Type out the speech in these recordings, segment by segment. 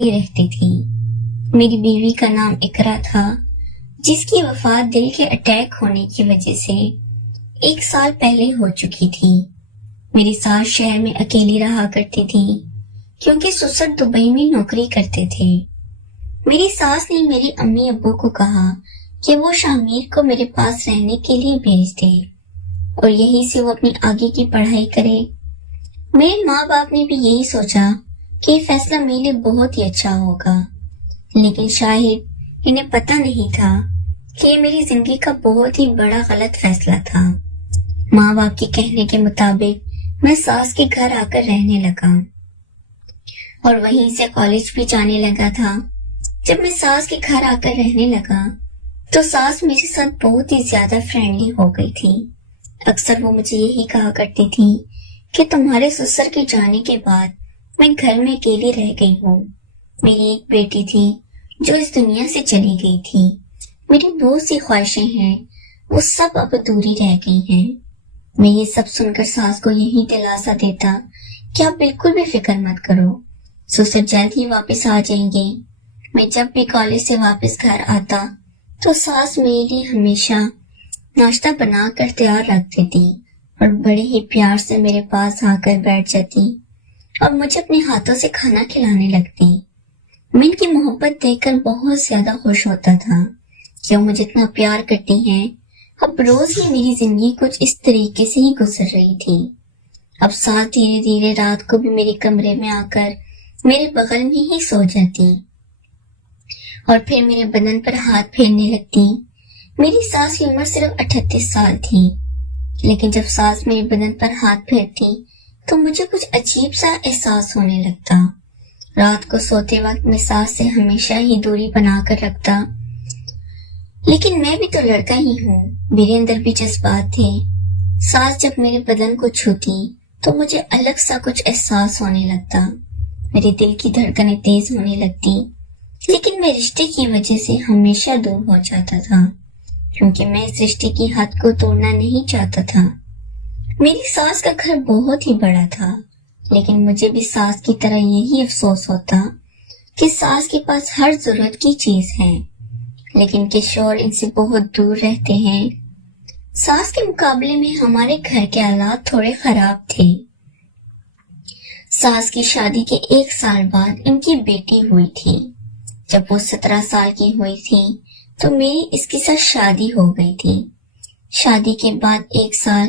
رہتی تھی۔ میری بیوی کا نام اقرا تھا، جس کی وفات دل کے اٹیک ہونے کی وجہ سے 1 سال پہلے ہو چکی تھی۔ میری ساس شہر میں اکیلی رہا کرتی تھی کیونکہ سسر دبئی میں نوکری کرتے تھے۔ میری ساس نے میری امی ابو کو کہا کہ وہ شامیر کو میرے پاس رہنے کے لیے بھیج دے اور یہی سے وہ اپنی آگے کی پڑھائی کرے۔ میرے ماں باپ نے بھی یہی سوچا کہ یہ فیصلہ میرے لیے بہت ہی اچھا ہوگا، لیکن شاید انہیں پتہ نہیں تھا کہ یہ میری زندگی کا بہت ہی بڑا غلط فیصلہ تھا۔ ماں باپ کے کہنے کے مطابق میں ساس کے گھر آ کر رہنے لگا اور وہیں سے کالج بھی جانے لگا تھا۔ جب میں ساس کے گھر آ کر رہنے لگا تو ساس میرے ساتھ بہت ہی زیادہ فرینڈلی ہو گئی تھی۔ اکثر وہ مجھے یہی کہا کرتی تھی کہ تمہارے سسر کے جانے کے بعد میں گھر میں اکیلی رہ گئی ہوں۔ میری ایک بیٹی تھی جو اس دنیا سے چلی گئی تھی۔ میری بہت سی خواہشیں ہیں، وہ سب اب ادھوری رہ گئی ہیں۔ میں یہ سب سن کر ساس کو یہی دلاسا دیتا کہ آپ بالکل بھی فکر مت کرو، سسر جلد ہی واپس آ جائیں گے۔ میں جب بھی کالج سے واپس گھر آتا تو ساس میرے لیے ہمیشہ ناشتہ بنا کر تیار رکھتی تھی اور بڑے ہی پیار سے میرے پاس آ کر بیٹھ جاتی اور مجھے اپنے ہاتھوں سے کھانا کھلانے لگتی۔ میں ان کی محبت دیکھ کر بہت زیادہ خوش ہوتا تھا کہ وہ مجھے اتنا پیار کرتی ہیں۔ اب روز ہی میری زندگی کچھ اس طریقے سے ہی گزر رہی تھی۔ اب ساس دھیرے دھیرے رات کو بھی میرے کمرے میں آ کر میرے بغل میں ہی سو جاتی اور پھر میرے بدن پر ہاتھ پھیرنے لگتی۔ میری ساس کی عمر صرف 38 سال تھی، لیکن جب ساس میرے بدن پر ہاتھ پھیرتی تو مجھے کچھ عجیب سا احساس ہونے لگتا۔ رات کو سوتے وقت میں ساس سے ہمیشہ ہی دوری بنا کر رکھتا، لیکن میں بھی تو لڑکا ہی ہوں، میرے اندر بھی جذبات تھے۔ ساس جب میرے بدن کو چھوتی تو مجھے الگ سا کچھ احساس ہونے لگتا، میرے دل کی دھڑکنیں تیز ہونے لگتی، لیکن میں رشتے کی وجہ سے ہمیشہ دور ہو جاتا تھا کیونکہ میں اس رشتے کی حد کو توڑنا نہیں چاہتا تھا۔ میری ساس کا گھر بہت ہی بڑا تھا، لیکن مجھے بھی ساس کی طرح یہی افسوس ہوتا کہ ساس کے پاس ہر ضرورت کی چیز ہے، لیکن کہ شوہر ان سے بہت دور رہتے ہیں۔ ساس کے مقابلے میں ہمارے گھر کے حالات تھوڑے خراب تھے۔ ساس کی شادی کے 1 سال بعد ان کی بیٹی ہوئی تھی۔ جب وہ 17 سال کی ہوئی تھی تو میری اس کے ساتھ شادی ہو گئی تھی۔ شادی کے بعد 1 سال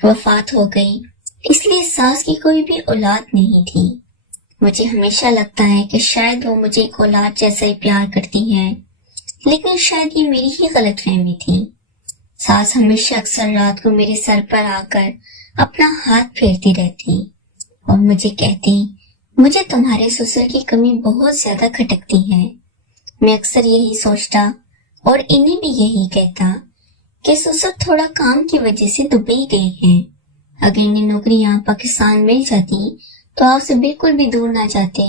وفات ہو گئی، اس لیے ساس کی کوئی بھی اولاد نہیں تھی۔ مجھے ہمیشہ لگتا ہے کہ شاید وہ مجھے ایک اولاد جیسا ہی پیار کرتی ہے، لیکن شاید یہ میری ہی غلط فہمی تھی۔ ساس ہمیشہ اکثر رات کو میرے سر پر آ کر اپنا ہاتھ پھیرتی رہتی اور مجھے کہتی، مجھے تمہارے سسر کی کمی بہت زیادہ کھٹکتی ہے۔ میں اکثر یہی سوچتا اور انہیں بھی یہی کہتا کہ سسر تھوڑا کام کی وجہ سے دبئی گئے ہیں، اگر انہیں نوکری یہاں پاکستان مل جاتی تو آپ سے بالکل بھی دور نہ جاتے،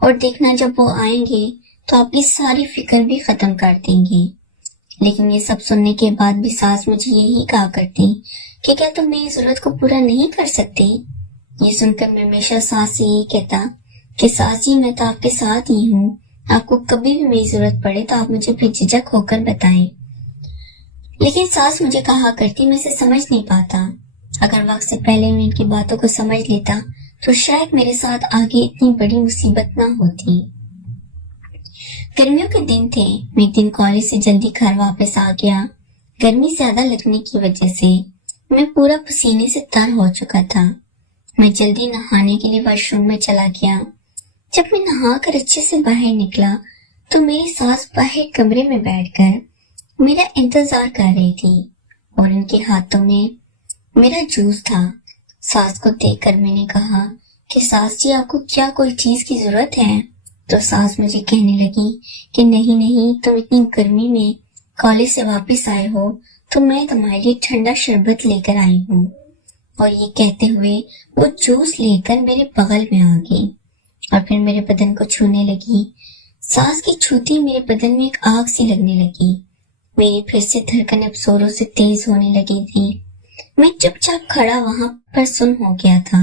اور دیکھنا جب وہ آئیں گے تو آپ کی ساری فکر بھی ختم کر دیں گے۔ لیکن یہ سب سننے کے بعد بھی ساس مجھے یہی کہا کرتی کہ کیا تم میری ضرورت کو پورا نہیں کر سکتی؟ یہ سن کر میں ہمیشہ ساس سے یہی کہتا کہ ساس جی، میں تو آپ کے ساتھ ہی ہوں، آپ کو کبھی بھی میری ضرورت پڑے تو آپ مجھے پھر جھجک ہو کر بتائیں۔ لیکن ساس مجھے کہا کرتی میں اسے سمجھ نہیں پاتا، اگر وقت سے پہلے میں ان کی باتوں کو سمجھ لیتا تو شاید میرے ساتھ آگے اتنی بڑی مصیبت نہ ہوتی۔ گرمیوں کے دن تھے، میں ایک دن کالج سے جلدی گھر واپس آ گیا۔ گرمی زیادہ لگنے کی وجہ سے میں پورا پسینے سے تر ہو چکا تھا۔ میں جلدی نہانے کے لیے واش روم میں چلا گیا۔ جب میں نہا کر اچھے سے باہر نکلا تو میری ساس باہر کمرے میں بیٹھ کر میرا انتظار کر رہی تھی اور ان کے ہاتھوں میں میرا جوس تھا۔ ساس کو دیکھ کر میں نے کہا کہ ساس جی، آپ کو کیا کوئی چیز کی ضرورت ہے؟ تو ساس مجھے کہنے لگی کہ نہیں، تم اتنی گرمی میں کالج سے واپس آئے ہو تو میں تمہارے لیے ٹھنڈا شربت لے کر آئی ہوں، اور یہ کہتے ہوئے وہ جوس لے کر میرے بغل میں آ گئی اور پھر میرے بدن کو چھونے لگی۔ ساس کی چھوتی میرے بدن میں ایک آگ سی لگنے لگی، میری پھر سے دھڑکنیں اب زوروں سے تیز ہونے لگی تھی۔ میں چپ چاپ کھڑا وہاں پر سن ہو گیا تھا۔